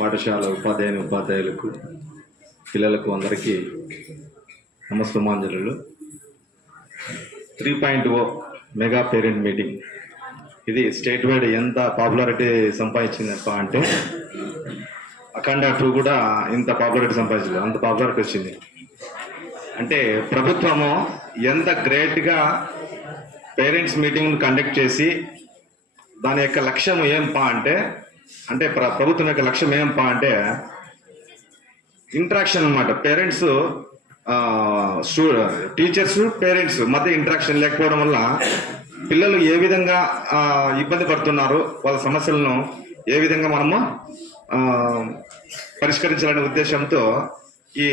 పాఠశాల ఉపాధ్యాయులకు పిల్లలకు అందరికీ నమస్కారాంజలు. 3.0 మెగా పేరెంట్ మీటింగ్ ఇది స్టేట్ వైడ్ ఎంత పాపులారిటీ సంపాదించిందప్ప అంటే అఖండ 2 కూడా ఇంత పాపులారిటీ సంపాదించలేదు, అంత పాపులారిటీ వచ్చింది. అంటే ప్రభుత్వము ఎంత గ్రేట్గా పేరెంట్స్ మీటింగ్ కండక్ట్ చేసి దాని యొక్క లక్ష్యం ఏంపా అంటే ప్రభుత్వం యొక్క లక్ష్యం ఏంపా అంటే ఇంటరాక్షన్ అన్నమాట. పేరెంట్స్ టీచర్స్ పేరెంట్స్ మధ్య ఇంటరాక్షన్ లేకపోవడం వల్ల పిల్లలు ఏ విధంగా ఇబ్బంది పడుతున్నారు, వాళ్ళ సమస్యలను ఏ విధంగా మనము పరిష్కరించాలనే ఉద్దేశంతో ఈ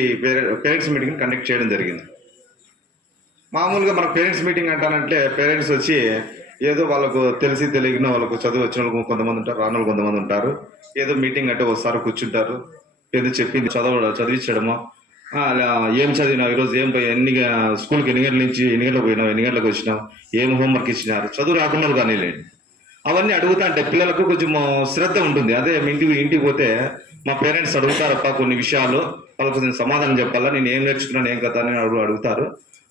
పేరెంట్స్ మీటింగ్ కండక్ట్ చేయడం జరిగింది. మామూలుగా మనకు పేరెంట్స్ మీటింగ్ అంటానంటే పేరెంట్స్ వచ్చి ఏదో వాళ్ళకు తెలిసి తెలియని వాళ్ళకు చదువు వచ్చిన వాళ్ళకు కొంతమంది ఉంటారు, రాని వాళ్ళు కొంతమంది ఉంటారు. ఏదో మీటింగ్ అంటే వస్తారు, కూర్చుంటారు, ఏదో చెప్పింది చదివించడము, ఏం చదివినావు ఈరోజు, ఏం స్కూల్కి ఎన్ని గంటల నుంచి ఎన్ని గంటలకు పోయినావు, ఎన్ని గంటలకు వచ్చినావు, ఏం హోంవర్క్ ఇచ్చినారు, చదువు రాకుండా కానీ లేండి అవన్నీ అడుగుతా అంటే పిల్లలకు కొంచెం శ్రద్ధ ఉంటుంది. అదే ఇంటికి పోతే మా పేరెంట్స్ అడుగుతారప్ప కొన్ని విషయాలు, వాళ్ళకు కొంచెం సమాధానం చెప్పాలా, నేను ఏం నేర్చుకున్నాను ఏం కదా అని అడుగుతారు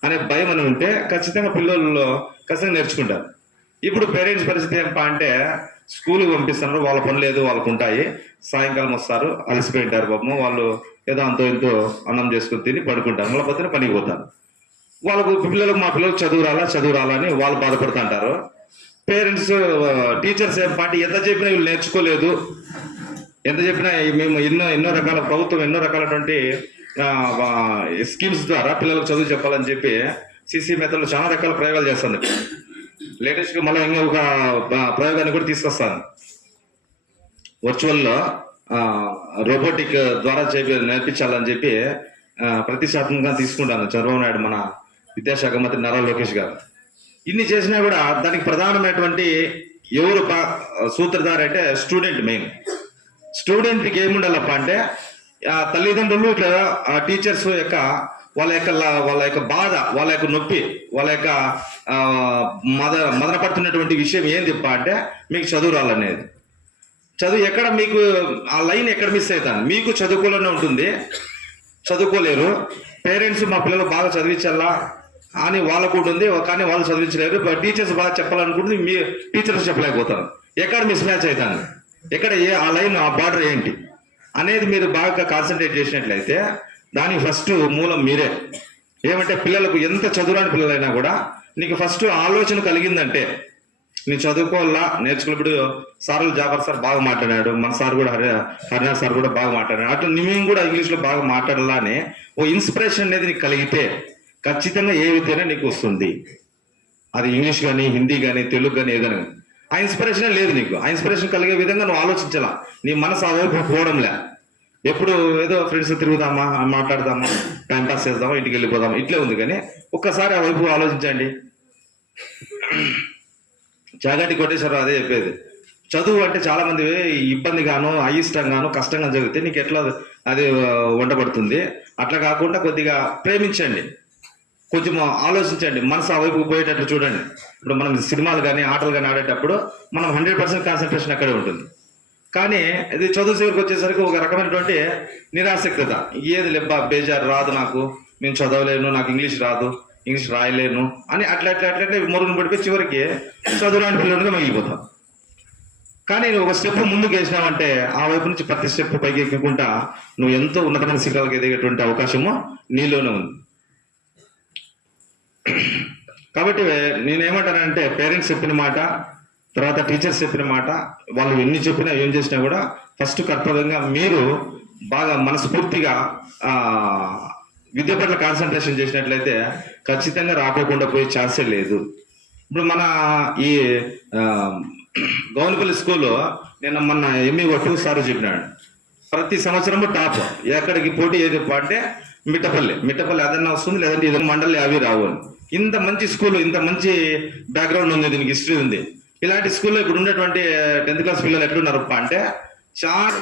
అనే భయం అని ఉంటే ఖచ్చితంగా పిల్లల్లో ఖచ్చితంగా నేర్చుకుంటారు. ఇప్పుడు పేరెంట్స్ పరిస్థితి ఏంటా అంటే స్కూల్కి పంపిస్తున్నారు, వాళ్ళ పనులు ఏదో వాళ్ళకు ఉంటాయి, సాయంకాలం వస్తారు అలసిపోయింటారు పాపం, వాళ్ళు ఏదో అంతో ఎంతో అన్నం చేసుకుని తిని పడుకుంటారు, మళ్ళీ పొద్దున పనికి పోతారు. వాళ్ళకు మా పిల్లలకు చదువు రాలని వాళ్ళు బాధపడుతుంటారు. పేరెంట్స్ టీచర్స్ ఏంటంటే ఎంత చెప్పినా వీళ్ళు నేర్చుకోలేదు, ఎంత చెప్పినా మేము ఎన్నో రకాల ప్రభుత్వం ఎన్నో రకాలటువంటి స్కీమ్స్ ద్వారా పిల్లలకు చదువు చెప్పాలని చెప్పి సిసి మెథడ్లో చాలా రకాల ప్రయోగాలు చేస్తుంది. లేటెస్ట్గా మళ్ళీ ఇంకొక ప్రయోగాన్ని కూడా తీసుకొస్తాను. వర్చువల్లో రోబోటిక్ ద్వారా నేర్పించాలని చెప్పి ప్రతిష్టాత్మకంగా తీసుకుంటాను చంద్రబాబు నాయుడు, మన విద్యాశాఖ మంత్రి నారా లోకేష్ గారు. ఇన్ని చేసినా కూడా దానికి ప్రధానమైనటువంటి ఎవరు సూత్రధారి అంటే స్టూడెంట్. మెయిన్ స్టూడెంట్కి ఏముండాలప్ప అంటే తల్లిదండ్రులు ఇట్లా టీచర్స్ యొక్క వాళ్ళ యొక్క బాధ, వాళ్ళ యొక్క నొప్పి, వాళ్ళ యొక్క మదన పడుతున్నటువంటి విషయం ఏంది అంటే మీకు చదువు రాలనేది. చదువు ఎక్కడ మీకు ఆ లైన్ ఎక్కడ మిస్ అవుతాను, మీకు చదువుకోవాలనే ఉంటుంది, చదువుకోలేరు. పేరెంట్స్ మా పిల్లలు బాగా చదివించాలా అని వాళ్ళకు ఉంటుంది, కానీ వాళ్ళు చదివించలేరు. టీచర్స్ బాగా చెప్పాలనుకుంటుంది, మీ టీచర్స్ చెప్పలేకపోతారు. ఎక్కడ మిస్ మ్యాచ్ అవుతాను, ఎక్కడ ఆ లైన్ ఆ బార్డర్ ఏంటి అనేది మీరు బాగా కాన్సన్ట్రేట్ చేసినట్లయితే దానికి ఫస్ట్ మూలం మీరే. ఏమంటే పిల్లలకు ఎంత చదువురాని పిల్లలైనా కూడా నీకు ఫస్ట్ ఆలోచన కలిగిందంటే నేను చదువుకోవాలా నేర్చుకున్నప్పుడు సార్లు జాఫర్ సార్ బాగా మాట్లాడాడు, మన సార్ కూడా హరినాథ్ సార్ కూడా బాగా మాట్లాడాడు, అట్లా మేము కూడా ఇంగ్లీష్లో బాగా మాట్లాడాలా అని ఓ ఇన్స్పిరేషన్ అనేది నీకు కలిగితే ఖచ్చితంగా ఏ విద్యనే నీకు వస్తుంది. అది ఇంగ్లీష్ కానీ హిందీ కానీ తెలుగు కానీ ఏదైనా. ఆ ఇన్స్పిరేషన్ లేదు నీకు, ఆ ఇన్స్పిరేషన్ కలిగే విధంగా నువ్వు ఆలోచించాలా. నీ మనసు ఆ వైపు పోవడంలే, ఎప్పుడు ఏదో ఫ్రెండ్స్ తిరుగుదామా, మాట్లాడదామా, టైంపాస్ చేద్దామా, ఇంటికి వెళ్ళిపోదామా ఇట్లే ఉంది. కానీ ఒక్కసారి ఆ వైపు ఆలోచించండి. చాగంటి కోటేశ్వరరావు అదే చెప్పేది, చదువు అంటే చాలా మంది ఇబ్బందిగాను అయిష్టంగాను కష్టంగా జరిగితే నీకు ఎట్లా అది వండబడుతుంది. అట్లా కాకుండా కొద్దిగా ప్రేమించండి, కొంచెం ఆలోచించండి, మనసు ఆ వైపు పోయేటట్లు చూడండి. ఇప్పుడు మనం సినిమాలు కానీ ఆటలు కానీ ఆడేటప్పుడు మనం 100% కాన్సన్ట్రేషన్ అక్కడే ఉంటుంది. కానీ ఇది చదువు చివరికి వచ్చేసరికి ఒక రకమైనటువంటి నిరాసక్తత, ఏది లెబ్బా బేజారు, రాదు నాకు, నేను చదవలేను, నాకు ఇంగ్లీష్ రాదు, ఇంగ్లీష్ రాయలేను అని అట్లా మొరుగును పడిపోయి చివరికి చదువురాని పిల్లలుగా మిగిలిపోతాం. కానీ నువ్వు ఒక స్టెప్ ముందుకు వేసినావంటే ఆ వైపు నుంచి ప్రతి స్టెప్ పైకి ఎక్కకుండా నువ్వు ఎంతో ఉన్నతమైన శిఖరాలకు ఎదిగేటువంటి అవకాశము నీలోనే ఉంది. కాబట్టి నేనేమంటానంటే పేరెంట్స్ చెప్పిన మాట, తర్వాత టీచర్స్ చెప్పిన మాట, వాళ్ళు ఎన్ని చెప్పినా ఏం చేసినా కూడా ఫస్ట్ కర్తవ్యంగా మీరు బాగా మనస్ఫూర్తిగా విద్య పట్ల కాన్సన్ట్రేషన్ చేసినట్లయితే ఖచ్చితంగా రాకోకుండా పోయే ఛాన్సే లేదు. ఇప్పుడు మన ఈ గౌనపల్లి స్కూల్లో నేను మొన్న ME 2 సార్ చెప్పినాడు, ప్రతి సంవత్సరము టాప్. ఎక్కడికి పోటీ ఏది అంటే మిట్టపల్లి అదన్నా వస్తుంది, లేదంటే ఏదైనా మండలి అవి రావు అని. ఇంత మంచి స్కూల్, ఇంత మంచి బ్యాక్గ్రౌండ్ ఉంది, దీనికి హిస్టరీ ఉంది. ఇలాంటి స్కూల్లో ఇప్పుడు ఉన్నటువంటి 10th క్లాస్ పిల్లలు ఎట్లున్నారు అంటే చాలా